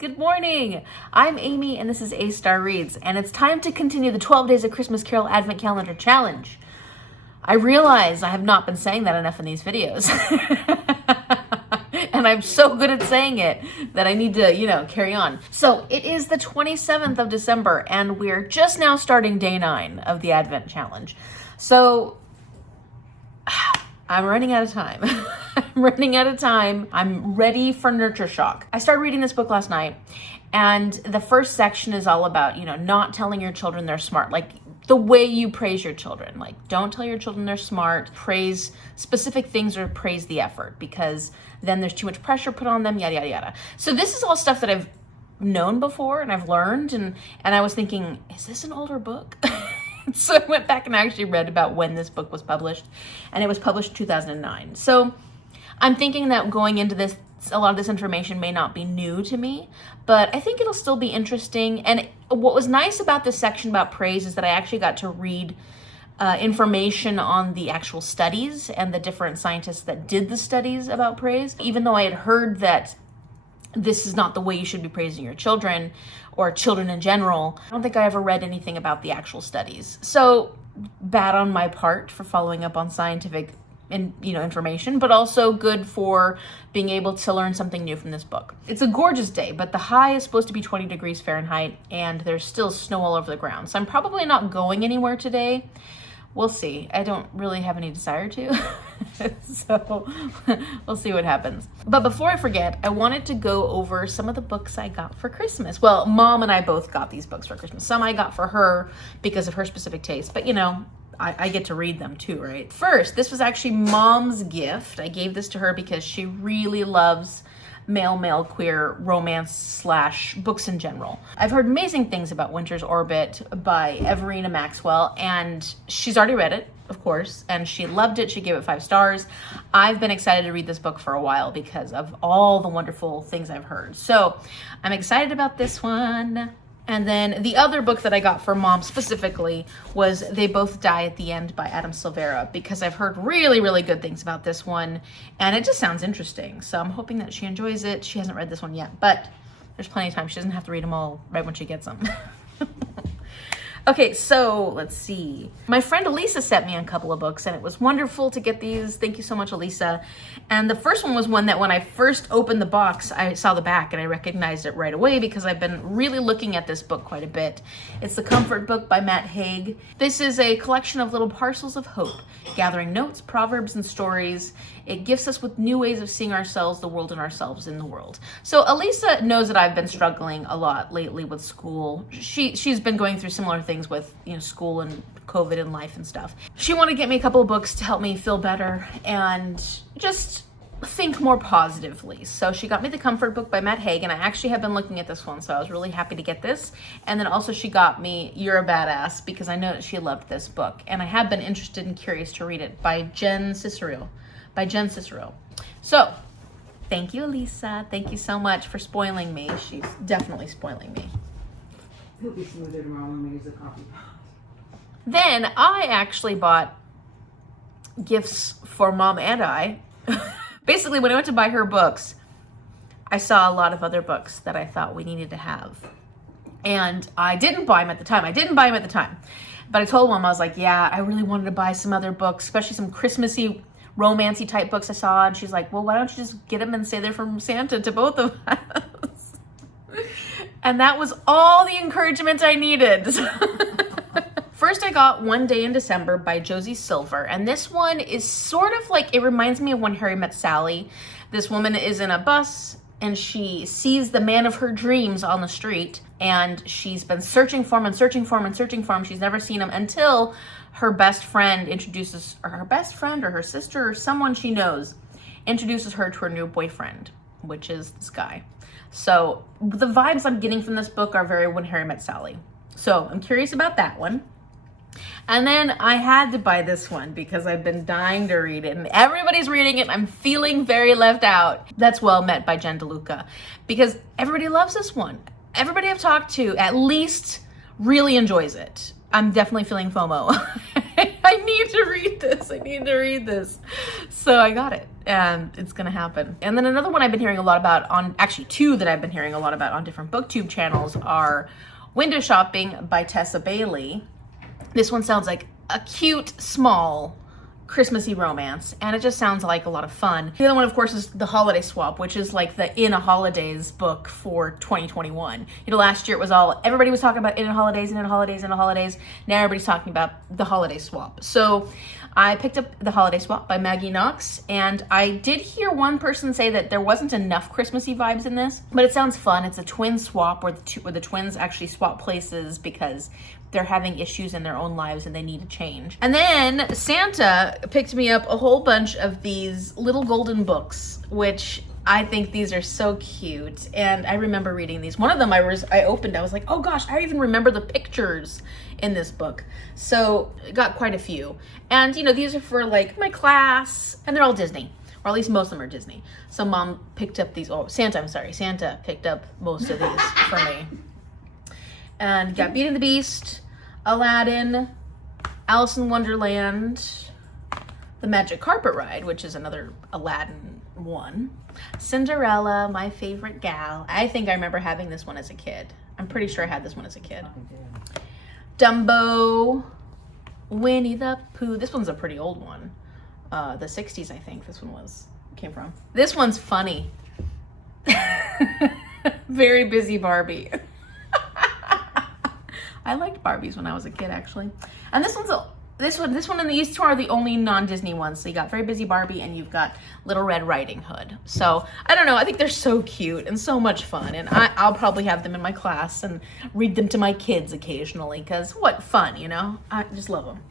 Good morning. I'm Amy and this is A Star Reads, and it's time to continue the 12 Days of Christmas Carol Advent Calendar Challenge. I realize I have not been saying that enough in these videos. And I'm so good at saying it that I need to, carry on. So it is the 27th of December and we're just now starting day 9 of the Advent Challenge. So I'm running out of time. I'm ready for nurture shock. I started reading this book last night, and the first section is all about, not telling your children they're smart. Like the way you praise your children. Like, don't tell your children they're smart. Praise specific things or praise the effort, because then there's too much pressure put on them, yada, yada, yada. So this is all stuff that I've known before and I've learned, and I was thinking, is this an older book? So I went back and actually read about when this book was published, and it was published in 2009. So I'm thinking that going into this, a lot of this information may not be new to me, but I think it'll still be interesting. And what was nice about this section about praise is that I actually got to read information on the actual studies and the different scientists that did the studies about praise. Even though I had heard that this is not the way you should be praising your children or children in general, I don't think I ever read anything about the actual studies. So bad on my part for following up on scientific information, but also good for being able to learn something new from this book. It's a gorgeous day, but the high is supposed to be 20 degrees Fahrenheit and there's still snow all over the ground. So I'm probably not going anywhere today. We'll see. I don't really have any desire to. So we'll see what happens. But before I forget, I wanted to go over some of the books I got for Christmas. Well, Mom and I both got these books for Christmas. Some I got for her because of her specific taste, but I get to read them too, right? First, this was actually Mom's gift. I gave this to her because she really loves male queer romance / books in general. I've heard amazing things about Winter's Orbit by Everina Maxwell, and she's already read it, of course, and she loved it. She gave it 5 stars. I've been excited to read this book for a while because of all the wonderful things I've heard. So I'm excited about this one. And then the other book that I got for Mom specifically was They Both Die at the End by Adam Silvera, because I've heard really, really good things about this one, and it just sounds interesting. So I'm hoping that she enjoys it. She hasn't read this one yet, but there's plenty of time. She doesn't have to read them all right when she gets them. Okay, so let's see. My friend Elisa sent me a couple of books, and it was wonderful to get these. Thank you so much, Elisa. And the first one was one that when I first opened the box, I saw the back and I recognized it right away because I've been really looking at this book quite a bit. It's The Comfort Book by Matt Haig. This is a collection of little parcels of hope, gathering notes, proverbs, and stories. It gifts us with new ways of seeing ourselves, the world, and ourselves in the world. So Elisa knows that I've been struggling a lot lately with school. She's been going through similar things with school and COVID and life and stuff. She wanted to get me a couple of books to help me feel better and just think more positively. So she got me The Comfort Book by Matt Haig, and I actually have been looking at this one, so I was really happy to get this. And then also she got me You're a Badass, because I know that she loved this book, and I have been interested and curious to read it, by Jen Cicero. So thank you, Elisa. Thank you so much for spoiling me. She's definitely spoiling me. He'll be smoother tomorrow when we use the coffee pot. Then I actually bought gifts for Mom and I. Basically, when I went to buy her books, I saw a lot of other books that I thought we needed to have. And I didn't buy them at the time. But I told Mom, I was like, yeah, I really wanted to buy some other books, especially some Christmassy, romancy type books I saw. And she's like, well, why don't you just get them and say they're from Santa to both of us? And that was all the encouragement I needed. First, I got One Day in December by Josie Silver. And this one is sort of like, it reminds me of When Harry Met Sally. This woman is in a bus and she sees the man of her dreams on the street. And she's been searching for him. She's never seen him until her best friend introduces, or her best friend or her sister or someone she knows introduces her to her new boyfriend, which is this guy. So the vibes I'm getting from this book are very When Harry Met Sally. So I'm curious about that one. And then I had to buy this one because I've been dying to read it and everybody's reading it. I'm feeling very left out. That's Well Met by Jen DeLuca, because everybody loves this one. Everybody I've talked to at least really enjoys it. I'm definitely feeling FOMO. I need to read this. So I got it. and it's gonna happen. And then another one I've been hearing a lot about on, actually two that I've been hearing a lot about on different booktube channels are Window Shopping by Tessa Bailey. This one sounds like a cute, small, Christmassy romance, and it just sounds like a lot of fun. The other one, of course, is The Holiday Swap, which is like the In a Holidays book for 2021. You know, last year it was all, everybody was talking about In a Holidays, In a Holidays, In a Holidays. Now everybody's talking about The Holiday Swap. So I picked up The Holiday Swap by Maggie Knox, and I did hear one person say that there wasn't enough Christmassy vibes in this, but it sounds fun. It's a twin swap where the twins actually swap places because they're having issues in their own lives and they need a change. And then Santa picked me up a whole bunch of these little golden books, which I think these are so cute. And I remember reading these. One of them I opened, I was like, oh gosh, I even remember the pictures in this book. So got quite a few. And you know, these are for like my class, and they're all Disney, or at least most of them are Disney. So Mom picked up these, Santa picked up most of these for me. And got Beauty and the Beast, Aladdin, Alice in Wonderland, The Magic Carpet Ride, which is another Aladdin one, Cinderella, my favorite gal. I think I remember having this one as a kid. I'm pretty sure I had this one as a kid. Dumbo, Winnie the Pooh. This one's a pretty old one. The 60s, I think this one came from. This one's funny. Very Busy Barbie. I liked Barbies when I was a kid, actually. And this one and these two are the only non-Disney ones. So you got Very Busy Barbie and you've got Little Red Riding Hood. So I don't know, I think they're so cute and so much fun. And I'll probably have them in my class and read them to my kids occasionally, because what fun, you know? I just love them.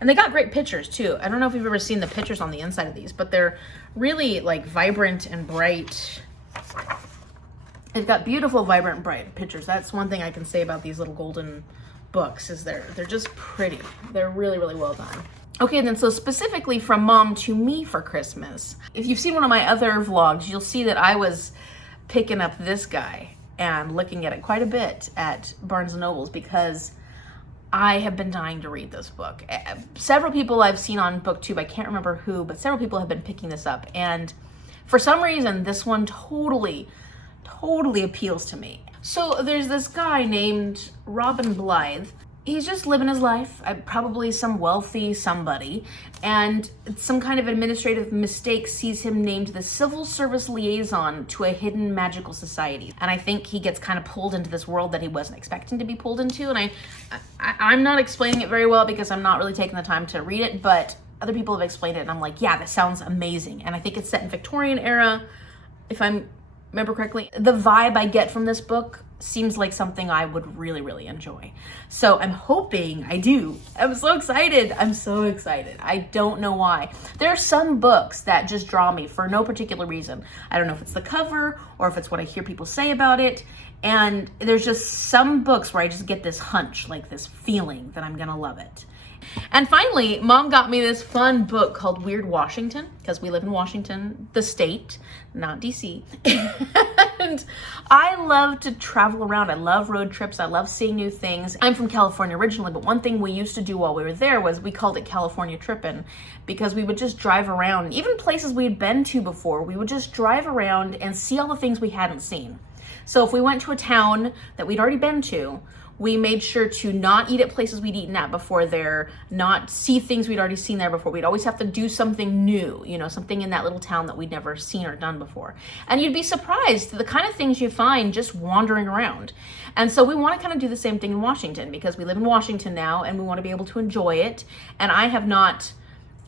And they got great pictures too. I don't know if you've ever seen the pictures on the inside of these, but they're really like vibrant and bright. They've got beautiful, vibrant, bright pictures. That's one thing I can say about these little golden books, is they're just pretty. They're really, really well done. Okay, and then so specifically from Mom to me for Christmas, if you've seen one of my other vlogs, you'll see that I was picking up this guy and looking at it quite a bit at Barnes & Noble's, because I have been dying to read this book. Several people I've seen on BookTube, I can't remember who, but several people have been picking this up. And for some reason, this one totally appeals to me. So there's this guy named Robin Blythe. He's just living his life, probably some wealthy somebody, and some kind of administrative mistake sees him named the civil service liaison to a hidden magical society. And I think he gets kind of pulled into this world that he wasn't expecting to be pulled into. And I'm not explaining it very well because I'm not really taking the time to read it, but other people have explained it and I'm like, yeah, this sounds amazing. And I think it's set in Victorian era, if I remember correctly. The vibe I get from this book seems like something I would really, really enjoy. So I'm hoping I do. I'm so excited. I'm so excited. I don't know why. There are some books that just draw me for no particular reason. I don't know if it's the cover or if it's what I hear people say about it. And there's just some books where I just get this hunch, like this feeling that I'm gonna love it. And finally, Mom got me this fun book called Weird Washington, because we live in Washington, the state, not DC. And I love to travel around. I love road trips. I love seeing new things. I'm from California originally, but one thing we used to do while we were there was we called it California tripping, because we would just drive around, even places we had been to before. We would just drive around and see all the things we hadn't seen. So if we went to a town that we'd already been to, we made sure to not eat at places we'd eaten at before there, not see things we'd already seen there before. We'd always have to do something new, you know, something in that little town that we'd never seen or done before. And you'd be surprised the kind of things you find just wandering around. And so we want to kind of do the same thing in Washington, because we live in Washington now and we want to be able to enjoy it. And I have not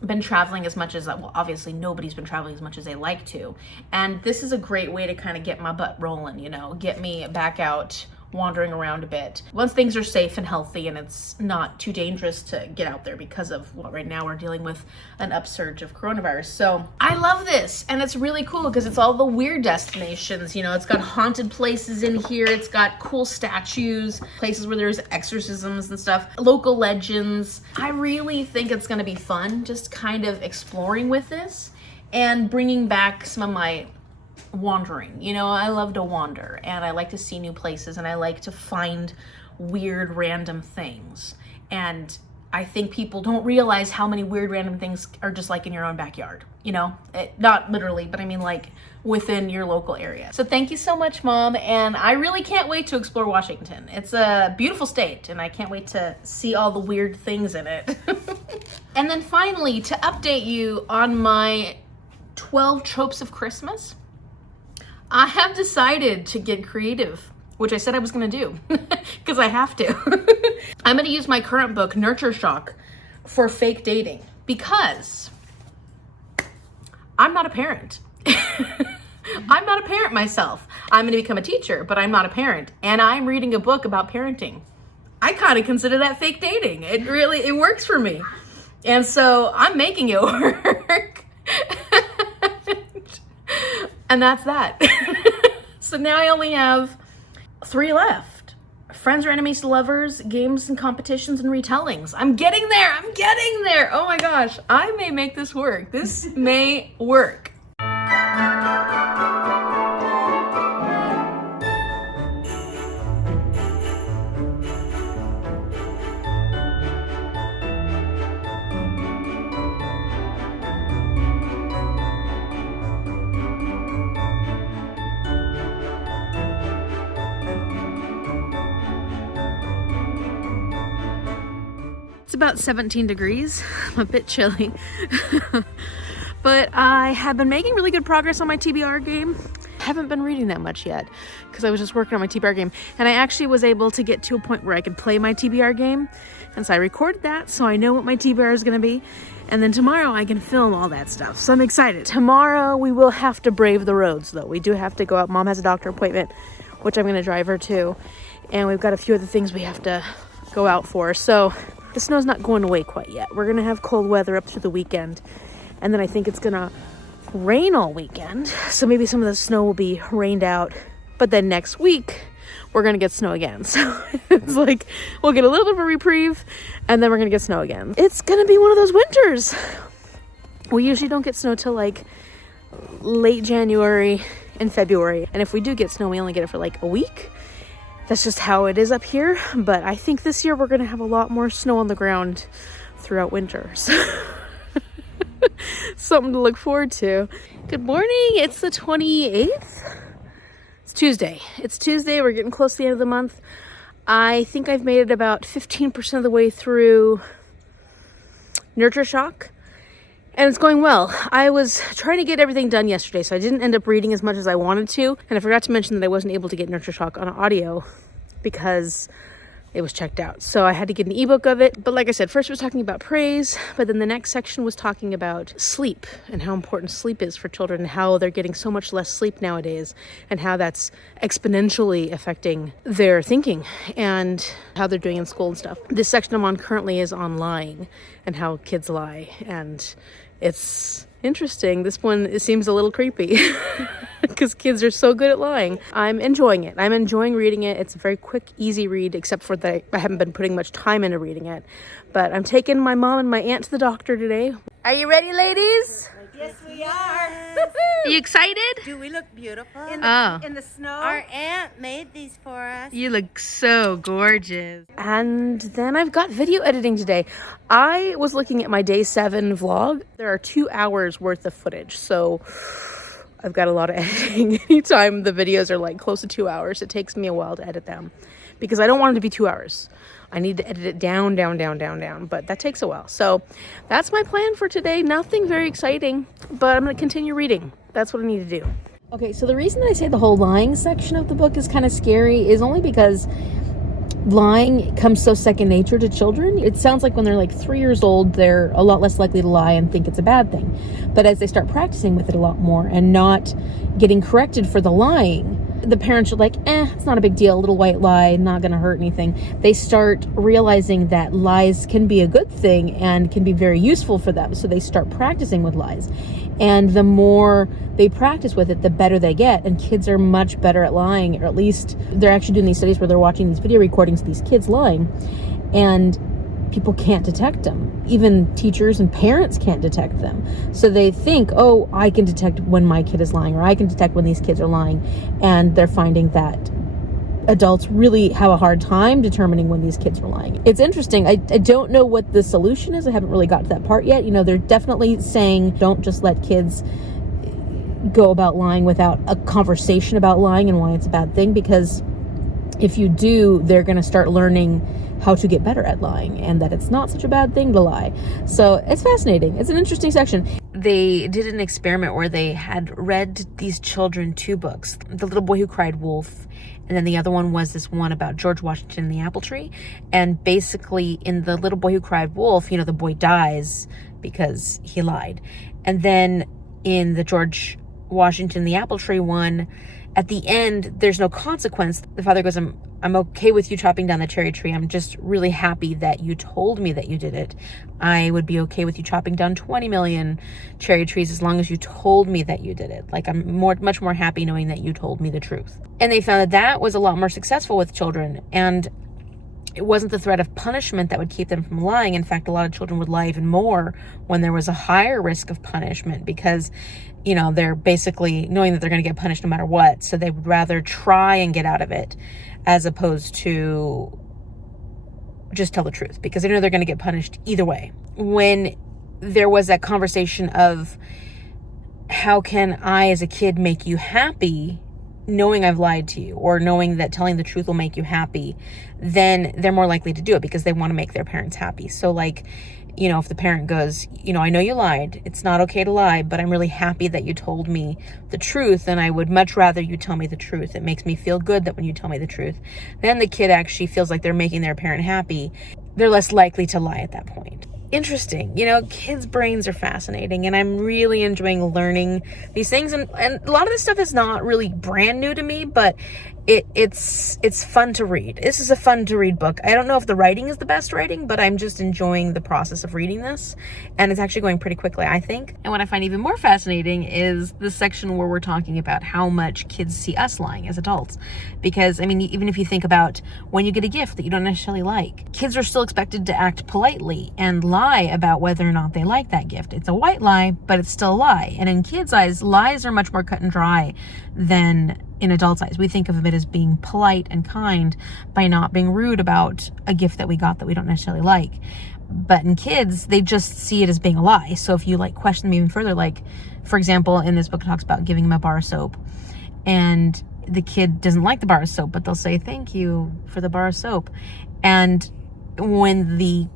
been traveling as much as, well, obviously nobody's been traveling as much as they like to. And this is a great way to kind of get my butt rolling, you know, get me back out wandering around a bit. Once things are safe and healthy and it's not too dangerous to get out there, because of what right now we're dealing with an upsurge of coronavirus. So I love this, and it's really cool because it's all the weird destinations. You know, it's got haunted places in here. It's got cool statues, places where there's exorcisms and stuff, local legends. I really think it's going to be fun just kind of exploring with this and bringing back some of my wandering. You know, I love to wander and I like to see new places and I like to find weird random things. And I think people don't realize how many weird random things are just like in your own backyard, you know, not literally, but I mean like within your local area. So thank you so much, Mom. And I really can't wait to explore Washington. It's a beautiful state and I can't wait to see all the weird things in it. And then finally, to update you on my 12 tropes of Christmas, I have decided to get creative, which I said I was gonna do, because I have to. I'm gonna use my current book, Nurture Shock, for fake dating, because I'm not a parent. I'm not a parent myself. I'm gonna become a teacher, but I'm not a parent, and I'm reading a book about parenting. I kind of consider that fake dating. It works for me. And so I'm making it work. And that's that. So now I only have 3 left. Friends or enemies to lovers, games and competitions and retellings. I'm getting there. Oh my gosh. I may make this work. This may work. It's about 17 degrees. I'm a bit chilly. But I have been making really good progress on my TBR game. Haven't been reading that much yet because I was just working on my TBR game. And I actually was able to get to a point where I could play my TBR game. And so I recorded that so I know what my TBR is going to be. And then tomorrow I can film all that stuff. So I'm excited. Tomorrow we will have to brave the roads though. We do have to go out. Mom has a doctor appointment, which I'm going to drive her to. And we've got a few other things we have to go out for. So the snow's not going away quite yet. We're going to have cold weather up through the weekend. And then I think it's going to rain all weekend. So maybe some of the snow will be rained out. But then next week, we're going to get snow again. So it's like we'll get a little bit of a reprieve and then we're going to get snow again. It's going to be one of those winters. We usually don't get snow till like late January and February. And if we do get snow, we only get it for like a week. That's just how it is up here. But I think this year we're going to have a lot more snow on the ground throughout winter. So something to look forward to. Good morning. It's the 28th. It's Tuesday. We're getting close to the end of the month. I think I've made it about 15% of the way through Nurture Shock. And it's going well. I was trying to get everything done yesterday, so I didn't end up reading as much as I wanted to. And I forgot to mention that I wasn't able to get Nurture Shock on audio because it was checked out. So I had to get an ebook of it. But like I said, first it was talking about praise, but then the next section was talking about sleep and how important sleep is for children and how they're getting so much less sleep nowadays and how that's exponentially affecting their thinking and how they're doing in school and stuff. This section I'm on currently is on lying and how kids lie, and it's interesting. This one, it seems a little creepy because kids are so good at lying. I'm enjoying it. I'm enjoying reading it. It's a very quick, easy read, except for that I haven't been putting much time into reading it. But I'm taking my mom and my aunt to the doctor today. Are you ready, ladies? Yes, we are. Are you excited? Do we look beautiful? In the snow. Our aunt made these for us. You look so gorgeous. And then I've got video editing today. I was looking at my day 7 vlog. There are 2 hours worth of footage. So I've got a lot of editing. Anytime the videos are like close to 2 hours, it takes me a while to edit them because I don't want it to be 2 hours. I need to edit it down, but that takes a while. So that's my plan for today. Nothing very exciting, but I'm going to continue reading. That's what I need to do. Okay, so the reason I say the whole lying section of the book is kind of scary is only because lying comes so second nature to children. It sounds like when they're like 3 years old, they're a lot less likely to lie and think it's a bad thing. But as they start practicing with it a lot more and not getting corrected for the lying, the parents are like, it's not a big deal, a little white lie, not gonna hurt anything. They start realizing that lies can be a good thing and can be very useful for them. So they start practicing with lies. And the more they practice with it, the better they get. And kids are much better at lying, or at least they're actually doing these studies where they're watching these video recordings of these kids lying. And people can't detect them. Even teachers and parents can't detect them. So they think, oh, I can detect when my kid is lying, or I can detect when these kids are lying. And they're finding that adults really have a hard time determining when these kids are lying. It's interesting. I don't know what the solution is. I haven't really got to that part yet. They're definitely saying don't just let kids go about lying without a conversation about lying and why it's a bad thing, because if you do, they're going to start learning how to get better at lying and that it's not such a bad thing to lie. So it's fascinating. It's an interesting section. They did an experiment where they had read these children 2 books, The Little Boy Who Cried Wolf, and then the other one was this one about George Washington and the apple tree. And basically in The Little Boy Who Cried Wolf, the boy dies because he lied. And then in the George Washington and the apple tree one, at the end, there's no consequence. The father goes, I'm okay with you chopping down the cherry tree. I'm just really happy that you told me that you did it. I would be okay with you chopping down 20 million cherry trees as long as you told me that you did it. I'm much more happy knowing that you told me the truth. And they found that was a lot more successful with children. And it wasn't the threat of punishment that would keep them from lying. In fact, a lot of children would lie even more when there was a higher risk of punishment because, they're basically knowing that they're going to get punished no matter what. So they would rather try and get out of it as opposed to just tell the truth because they know they're going to get punished either way. When there was that conversation of how can I as a kid make you happy knowing I've lied to you or knowing that telling the truth will make you happy, then they're more likely to do it because they want to make their parents happy. So if the parent goes, I know you lied, it's not okay to lie, but I'm really happy that you told me the truth and I would much rather you tell me the truth. It makes me feel good that when you tell me the truth, then the kid actually feels like they're making their parent happy. They're less likely to lie at that point. Interesting. Kids' brains are fascinating and I'm really enjoying learning these things. And a lot of this stuff is not really brand new to me, but it's fun to read. This is a fun to read book. I don't know if the writing is the best writing, but I'm just enjoying the process of reading this. And it's actually going pretty quickly, I think. And what I find even more fascinating is the section where we're talking about how much kids see us lying as adults. Because, even if you think about when you get a gift that you don't necessarily like, kids are still expected to act politely and lie about whether or not they like that gift. It's a white lie, but it's still a lie. And in kids' eyes, lies are much more cut and dry than in adults' eyes. We think of it as being polite and kind by not being rude about a gift that we got that we don't necessarily like. But in kids, they just see it as being a lie. So if you question them even further, for example, in this book it talks about giving them a bar of soap and the kid doesn't like the bar of soap, but they'll say, thank you for the bar of soap. And when the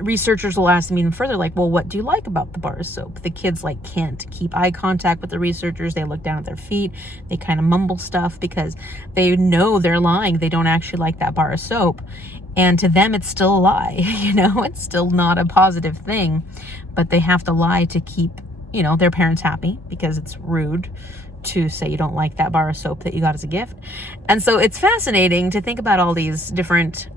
researchers will ask them even further, well, what do you like about the bar of soap? The kids can't keep eye contact with the researchers. They look down at their feet. They kind of mumble stuff because they know they're lying. They don't actually like that bar of soap. And to them, it's still a lie. It's still not a positive thing, but they have to lie to keep, their parents happy because it's rude to say you don't like that bar of soap that you got as a gift. And so it's fascinating to think about all these different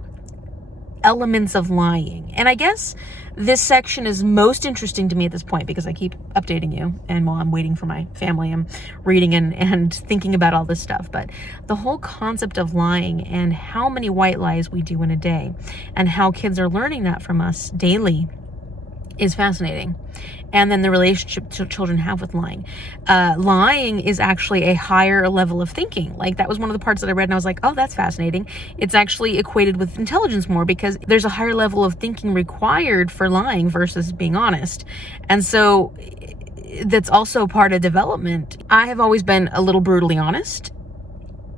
elements of lying. And I guess this section is most interesting to me at this point because I keep updating you, and while I'm waiting for my family, I'm reading and thinking about all this stuff. But the whole concept of lying and how many white lies we do in a day and how kids are learning that from us daily is fascinating. And then the relationship children have with lying. Lying is actually a higher level of thinking. That was one of the parts that I read and I was like, oh, that's fascinating. It's actually equated with intelligence more because there's a higher level of thinking required for lying versus being honest. And so that's also part of development. I have always been a little brutally honest.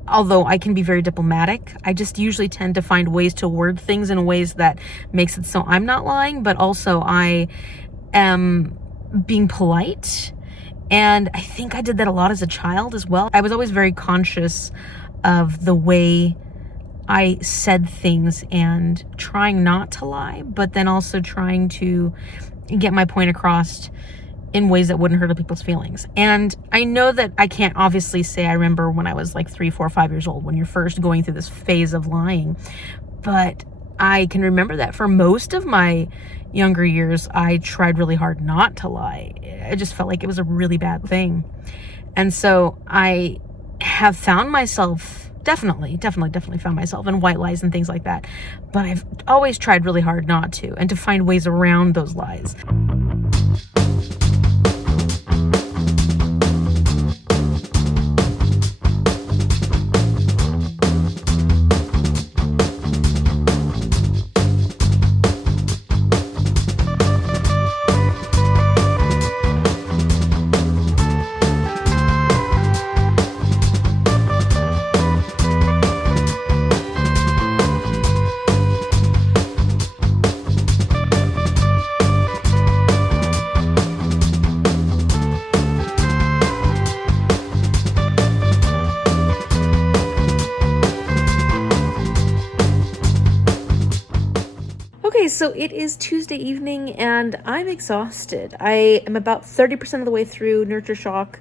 Although I can be very diplomatic, I just usually tend to find ways to word things in ways that makes it so I'm not lying, but also I am being polite. And I think I did that a lot as a child as well. I was always very conscious of the way I said things and trying not to lie, but then also trying to get my point across in ways that wouldn't hurt people's feelings. And I know that I can't obviously say I remember when I was 3, 4, 5 years old when you're first going through this phase of lying, but I can remember that for most of my younger years, I tried really hard not to lie. I just felt like it was a really bad thing. And so I have found myself, definitely found myself in white lies and things like that. But I've always tried really hard not to, and to find ways around those lies. so it is Tuesday evening and I'm exhausted. I am about 30% of the way through Nurture Shock.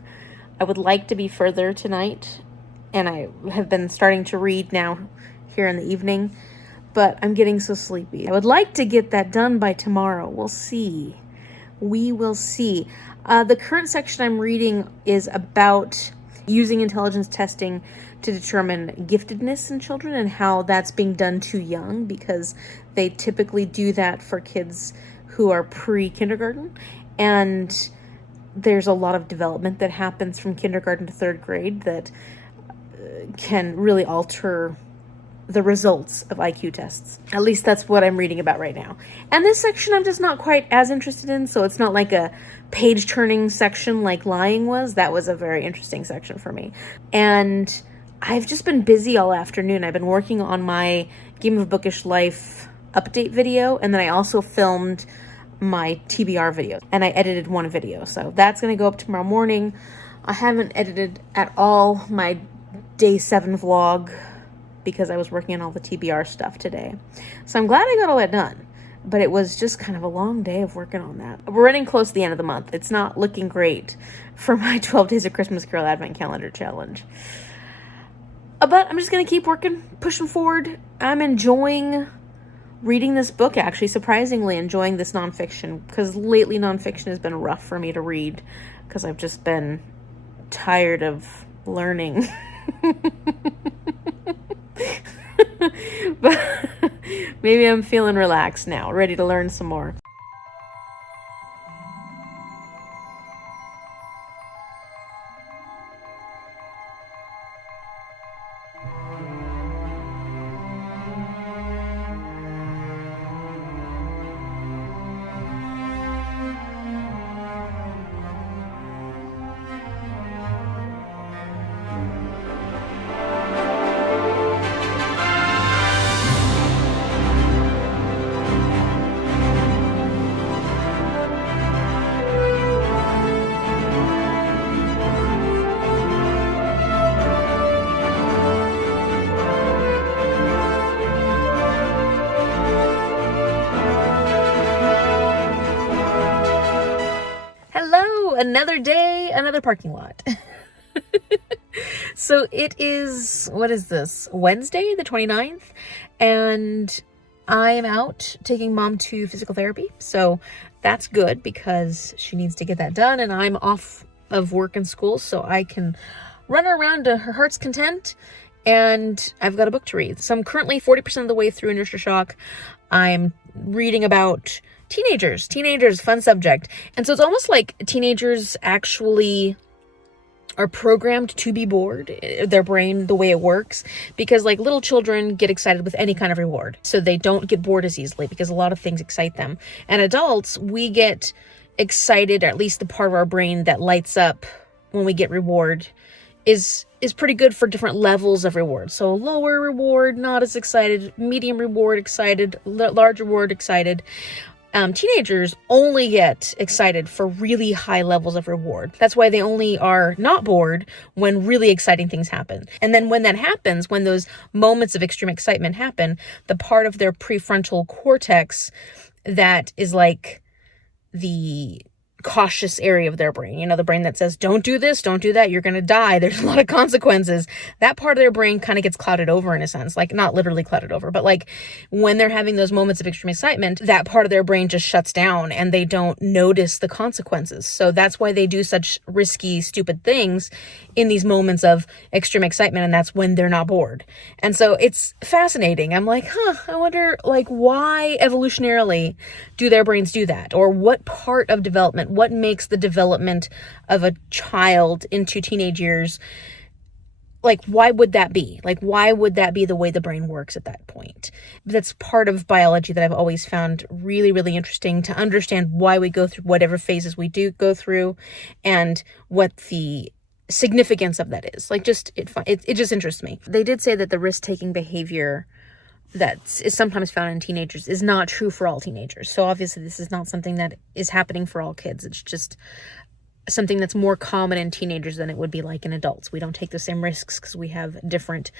I would like to be further tonight, and I have been starting to read now here in the evening, but I'm getting so sleepy. I would like to get that done by tomorrow. We'll see. We will see. The current section I'm reading is about using intelligence testing to determine giftedness in children and how that's being done too young, because they typically do that for kids who are pre-kindergarten, and there's a lot of development that happens from kindergarten to third grade that can really alter the results of IQ tests. At least that's what I'm reading about right now. And this section I'm just not quite as interested in, so it's not like a page-turning section like lying was. That was a very interesting section for me. And I've just been busy all afternoon. I've been working on my Game of Bookish Life update video, and then I also filmed my TBR video, and I edited one video. So that's going to go up tomorrow morning. I haven't edited at all my day 7 vlog because I was working on all the TBR stuff today. So I'm glad I got all that done, but it was just kind of a long day of working on that. We're running close to the end of the month. It's not looking great for my 12 Days of Christmas Carol Advent Calendar Challenge. But I'm just going to keep working, pushing forward. I'm enjoying reading this book, actually, surprisingly enjoying this nonfiction, because lately nonfiction has been rough for me to read because I've just been tired of learning. But maybe I'm feeling relaxed now, ready to learn some more. Another day, another parking lot. So it is, what is this? Wednesday, the 29th, and I am out taking mom to physical therapy. So that's good because she needs to get that done, and I'm off of work and school, so I can run her around to her heart's content, and I've got a book to read. So I'm currently 40% of the way through Nurture Shock. I'm reading about teenagers, fun subject. And so it's almost like teenagers actually are programmed to be bored, their brain, the way it works, because like little children get excited with any kind of reward. So they don't get bored as easily because a lot of things excite them. And adults, we get excited, or at least the part of our brain that lights up when we get reward is pretty good for different levels of reward. So lower reward, not as excited, medium reward, excited, large reward, excited. Teenagers only get excited for really high levels of reward. That's why they only are not bored when really exciting things happen. And then when that happens, when those moments of extreme excitement happen, the part of their prefrontal cortex that is like the cautious area of their brain, you know, the brain that says, don't do this, don't do that, you're going to die, there's a lot of consequences. That part of their brain kind of gets clouded over in a sense, like not literally clouded over, but like when they're having those moments of extreme excitement, that part of their brain just shuts down and they don't notice the consequences. So that's why they do such risky, stupid things in these moments of extreme excitement. And that's when they're not bored. And so it's fascinating. I'm like, I wonder like why evolutionarily do their brains do that? Or what part of development, what makes the development of a child into teenage years, like, why would that be? Like, why would that be the way the brain works at that point? That's part of biology that I've always found really, really interesting to understand why we go through whatever phases we do go through and what the significance of that is. Like, just, it just interests me. They did say that the risk-taking behavior that is sometimes found in teenagers is not true for all teenagers. So obviously this is not something that is happening for all kids. It's just something that's more common in teenagers than it would be like in adults. We don't take the same risks because we have different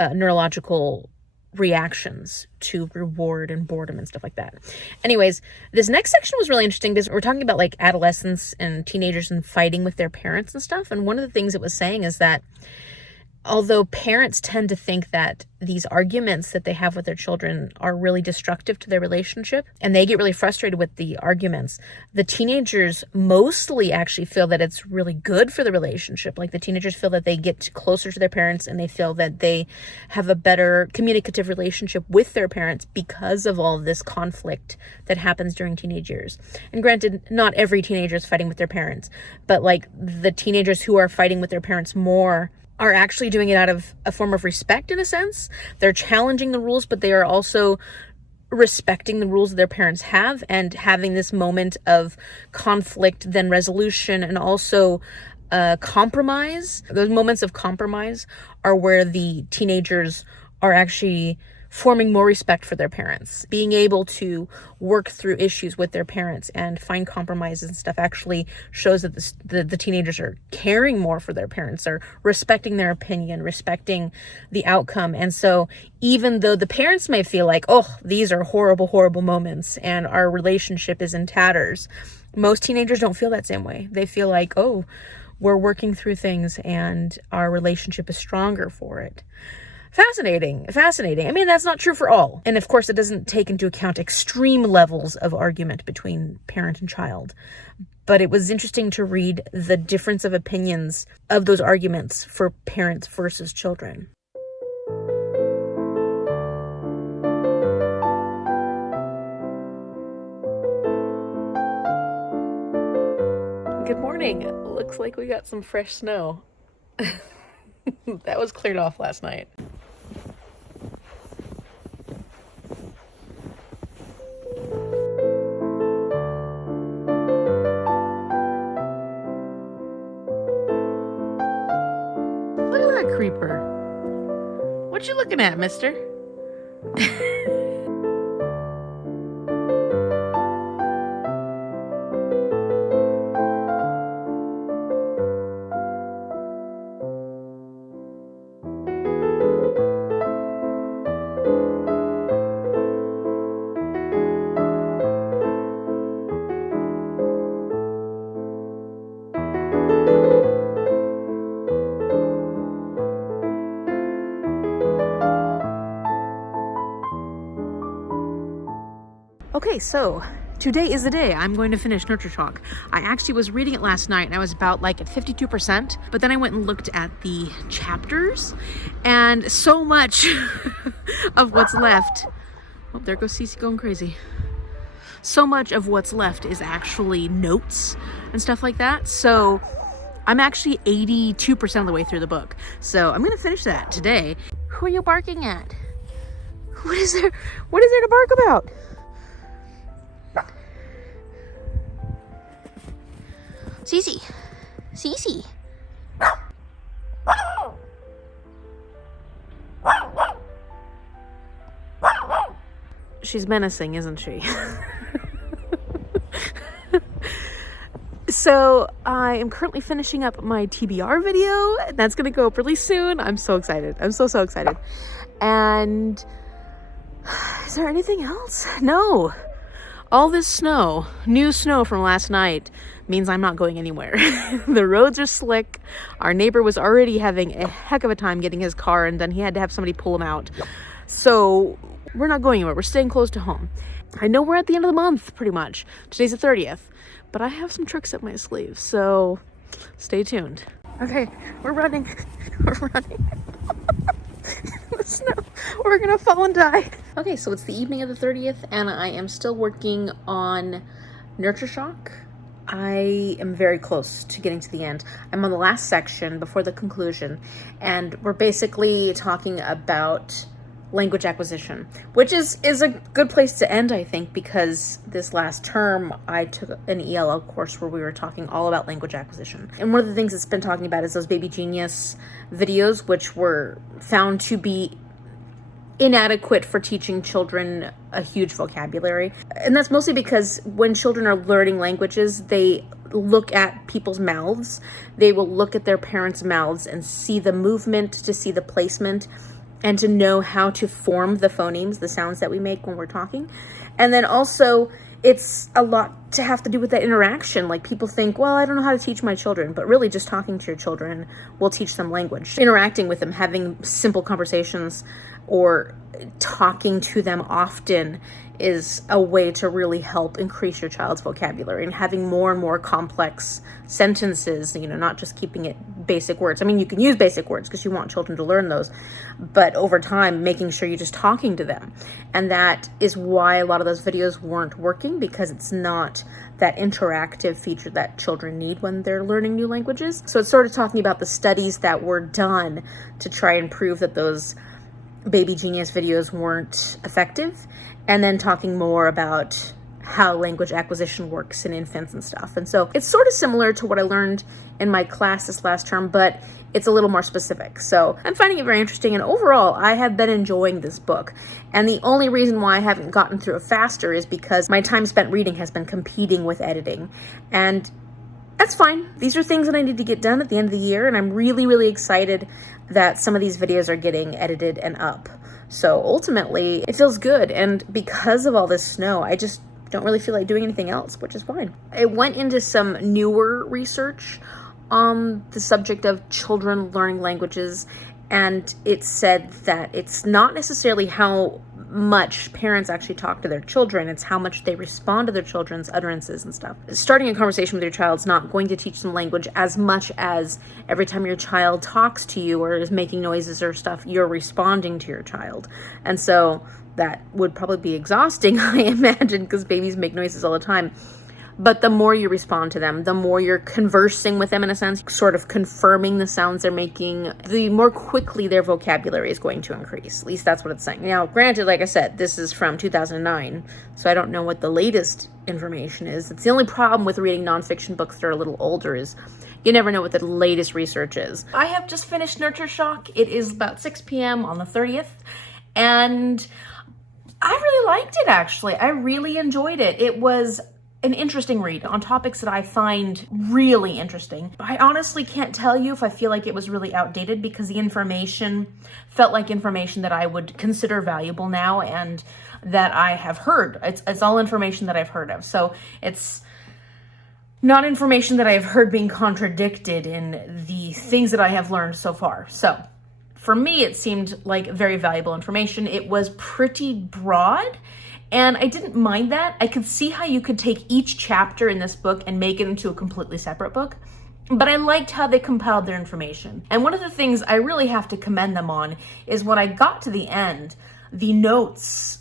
neurological reactions to reward and boredom and stuff like that. Anyways, this next section was really interesting because we're talking about like adolescents and teenagers and fighting with their parents and stuff. And one of the things it was saying is that although parents tend to think that these arguments that they have with their children are really destructive to their relationship, and they get really frustrated with the arguments, the teenagers mostly actually feel that it's really good for the relationship. Like the teenagers feel that they get closer to their parents and they feel that they have a better communicative relationship with their parents because of all this conflict that happens during teenage years. And granted, not every teenager is fighting with their parents, but like the teenagers who are fighting with their parents more are actually doing it out of a form of respect in a sense. They're challenging the rules, but they are also respecting the rules that their parents have and having this moment of conflict, then resolution, and also compromise. Those moments of compromise are where the teenagers are actually forming more respect for their parents. Being able to work through issues with their parents and find compromises and stuff actually shows that the teenagers are caring more for their parents, are respecting their opinion, respecting the outcome. And so even though the parents may feel like, oh, these are horrible, horrible moments and our relationship is in tatters, most teenagers don't feel that same way. They feel like, oh, we're working through things and our relationship is stronger for it. Fascinating. I mean, that's not true for all. And of course, it doesn't take into account extreme levels of argument between parent and child. But it was interesting to read the difference of opinions of those arguments for parents versus children. Good morning. Looks like we got some fresh snow. That was cleared off last night. Look at that creeper. What you looking at, mister? Okay, so today is the day I'm going to finish Nurture Talk. I actually was reading it last night and I was about like at 52%, but then I went and looked at the chapters and so much of what's left. Oh, there goes Cece going crazy. So much of what's left is actually notes and stuff like that. So I'm actually 82% of the way through the book. So I'm going to finish that today. Who are you barking at? What is there to bark about? Cece. She's menacing, isn't she? So I am currently finishing up my TBR video. That's going to go up really soon. I'm so excited. I'm so excited. And is there anything else? No. All this snow, new snow from last night, means I'm not going anywhere. The roads are slick. Our neighbor was already having a heck of a time getting his car, and then he had to have somebody pull him out. So we're not going anywhere. We're staying close to home. I know we're at the end of the month, pretty much. Today's the 30th, but I have some tricks up my sleeve, so stay tuned. Okay, we're running. We're running. The snow. We're gonna fall and die. Okay, so it's the evening of the 30th, and I am still working on Nurture Shock. I am very close to getting to the end. I'm on the last section before the conclusion, and we're basically talking about language acquisition, which is a good place to end, I think, because this last term I took an ELL course where we were talking all about language acquisition. And one of the things it's been talking about is those Baby Genius videos, which were found to be inadequate for teaching children a huge vocabulary. And that's mostly because when children are learning languages, they look at people's mouths. They will look at their parents' mouths and see the movement, to see the placement. and to know how to form the phonemes, the sounds that we make when we're talking. And then also, it's a lot to have to do with that interaction. Like, people think, well, I don't know how to teach my children, but really just talking to your children will teach them language. Interacting with them, having simple conversations, or talking to them often is a way to really help increase your child's vocabulary, and having more and more complex sentences, not just keeping it basic words. I mean, you can use basic words because you want children to learn those, but over time, making sure you're just talking to them. And that is why a lot of those videos weren't working, because it's not that interactive feature that children need when they're learning new languages. So it's sort of talking about the studies that were done to try and prove that those Baby Genius videos weren't effective, and then talking more about how language acquisition works in infants and stuff. And so it's sort of similar to what I learned in my class this last term, but it's a little more specific. So I'm finding it very interesting, and overall, I have been enjoying this book. And the only reason why I haven't gotten through it faster is because my time spent reading has been competing with editing. And that's fine. These are things that I need to get done at the end of the year, and I'm really, really excited that some of these videos are getting edited and up. So ultimately, it feels good, and because of all this snow, I just don't really feel like doing anything else, which is fine. I went into some newer research on the subject of children learning languages, and it said that it's not necessarily how much parents actually talk to their children, it's how much they respond to their children's utterances and stuff. Starting a conversation with your child is not going to teach them language as much as every time your child talks to you or is making noises or stuff, you're responding to your child. And so that would probably be exhausting, I imagine, because babies make noises all the time. But the more you respond to them, the more you're conversing with them, in a sense, sort of confirming the sounds they're making, the more quickly their vocabulary is going to increase. At least that's what it's saying. Now, granted, like I said, this is from 2009, so I don't know what the latest information is. It's the only problem with reading nonfiction books that are a little older, is you never know what the latest research is. I have just finished Nurture Shock. It is about 6 p.m. on the 30th, and I really liked it, actually. I really enjoyed it. It was an interesting read on topics that I find really interesting. I honestly can't tell you if I feel like it was really outdated, because the information felt like information that I would consider valuable now and that I have heard. It's all information that I've heard of. So it's not information that I have heard being contradicted in the things that I have learned so far. So for me, it seemed like very valuable information. It was pretty broad, and I didn't mind that. I could see how you could take each chapter in this book and make it into a completely separate book, but I liked how they compiled their information. And one of the things I really have to commend them on is when I got to the end, the notes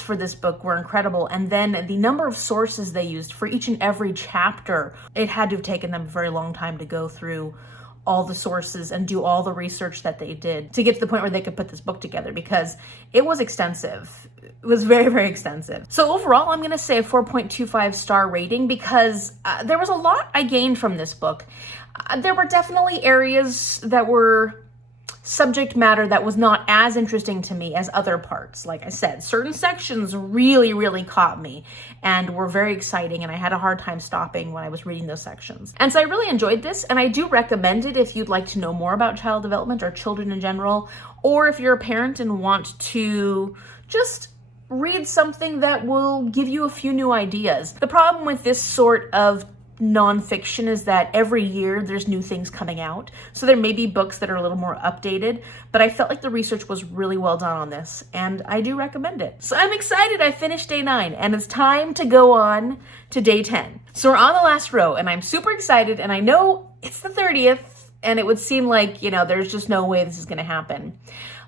for this book were incredible, and then the number of sources they used for each and every chapter. It had to have taken them a very long time to go through all the sources and do all the research that they did to get to the point where they could put this book together, because it was extensive. It was very, very extensive. So overall, I'm going to say a 4.25 star rating, because there was a lot I gained from this book. There were definitely areas that were subject matter that was not as interesting to me as other parts. Like I said, certain sections really, really caught me and were very exciting, and I had a hard time stopping when I was reading those sections. And so I really enjoyed this, and I do recommend it if you'd like to know more about child development or children in general, or if you're a parent and want to just read something that will give you a few new ideas. The problem with this sort of nonfiction is that every year there's new things coming out. So there may be books that are a little more updated, but I felt like the research was really well done on this, and I do recommend it. So I'm excited. I finished day 9, and it's time to go on to day 10. So we're on the last row, and I'm super excited, and I know it's the 30th, and it would seem like, there's just no way this is going to happen.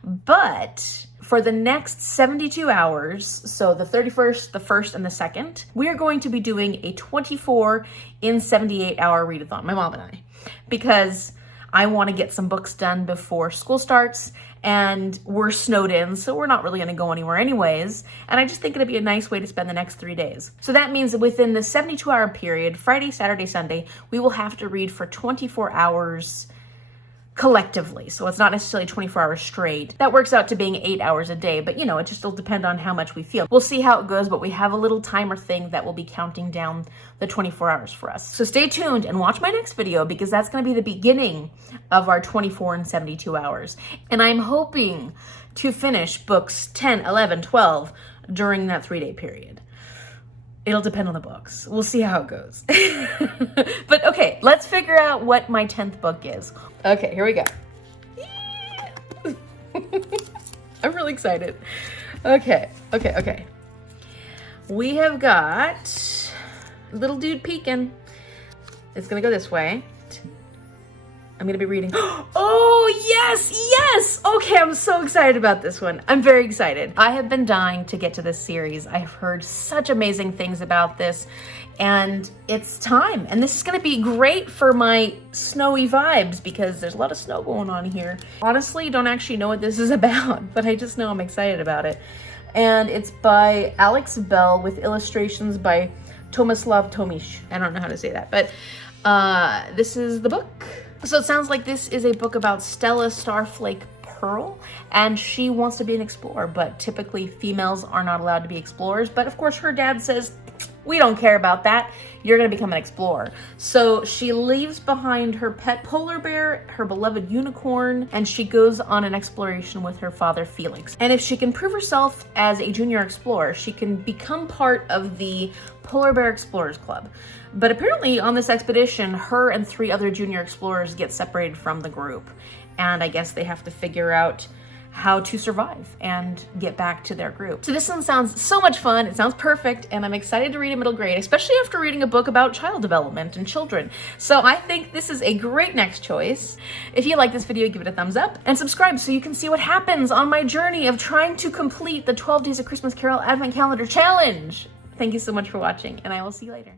But for the next 72 hours, so the 31st, the 1st, and the 2nd, we are going to be doing a 24 in 78 hour readathon, my mom and I, because I want to get some books done before school starts, and we're snowed in, so we're not really going to go anywhere anyways, and I just think it'd be a nice way to spend the next 3 days. So that means that within the 72 hour period, Friday, Saturday, Sunday, we will have to read for 24 hours collectively. So it's not necessarily 24 hours straight. That works out to being 8 hours a day, but you know, it just will depend on how much we feel. We'll see how it goes, but we have a little timer thing that will be counting down the 24 hours for us. So stay tuned and watch my next video because that's going to be the beginning of our 24 and 72 hours. And I'm hoping to finish books 10, 11, 12 during that 3-day period. It'll depend on the books. We'll see how it goes. But okay, let's figure out what my 10th book is. Okay, here we go. I'm really excited. Okay. We have got Little Dude Peekin'. It's gonna go this way. I'm gonna be reading. Oh, yes! Okay, I'm so excited about this one. I'm very excited. I have been dying to get to this series. I've heard such amazing things about this, and it's time. And this is gonna be great for my snowy vibes because there's a lot of snow going on here. Honestly, don't actually know what this is about, but I just know I'm excited about it. And it's by Alex Bell with illustrations by Tomislav Tomic. I don't know how to say that, but this is the book. So it sounds like this is a book about Stella Starflake Pearl, and she wants to be an explorer, but typically females are not allowed to be explorers. But of course her dad says, we don't care about that. You're gonna become an explorer. So she leaves behind her pet polar bear, her beloved unicorn, and she goes on an exploration with her father, Felix. And if she can prove herself as a junior explorer, she can become part of the Polar Bear Explorers Club. But apparently on this expedition, her and 3 other junior explorers get separated from the group. And I guess they have to figure out how to survive and get back to their group. So this one sounds so much fun. It sounds perfect, and I'm excited to read in middle grade, especially after reading a book about child development and children. So I think this is a great next choice. If you like this video, give it a thumbs up and subscribe so you can see what happens on my journey of trying to complete the 12 Days of Christmas Carol Advent Calendar Challenge. Thank you so much for watching, and I will see you later.